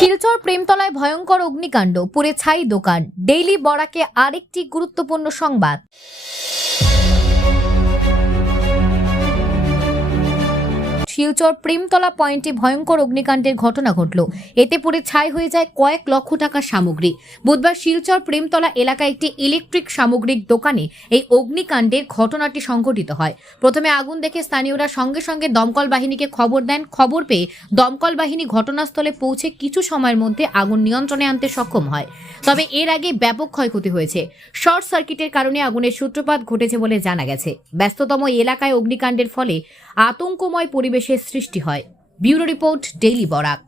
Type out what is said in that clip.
শিলচর প্রেমতলায় ভয়ঙ্কর অগ্নিকাণ্ড পুড়ে ছাই দোকান ডেইলি বরাকে আরেকটি গুরুত্বপূর্ণ সংবাদ। শিলচর প্রেমতলা পয়েন্টে ভয়ঙ্কর অগ্নিকাণ্ডের ঘটনা ঘটল। এতে পুড়ে ছাই হয়ে যায় কয়েক লক্ষ টাকার সামগ্রী। বুধবার শিলচর প্রেমতলা এলাকায় একটি ইলেকট্রিক সামগ্রিক দোকানে এই অগ্নিকাণ্ডের ঘটনাটি সংঘটিত হয়। প্রথমে আগুন দেখে স্থানীয়রা সঙ্গে সঙ্গে দমকল বাহিনীকে খবর দেন। খবর পেয়ে দমকল বাহিনী ঘটনাস্থলে পৌঁছে কিছু সময়ের মধ্যে আগুন নিয়ন্ত্রণে আনতে সক্ষম হয়। তবে এর আগে ব্যাপক ক্ষয়ক্ষতি হয়েছে। শর্ট সার্কিটের কারণে আগুনের সূত্রপাত ঘটেছে বলে জানা গেছে। ব্যস্ততম এলাকায় অগ্নিকাণ্ডের ফলে আতঙ্কময় সৃষ্টি হয়। Bureau report daily Barak.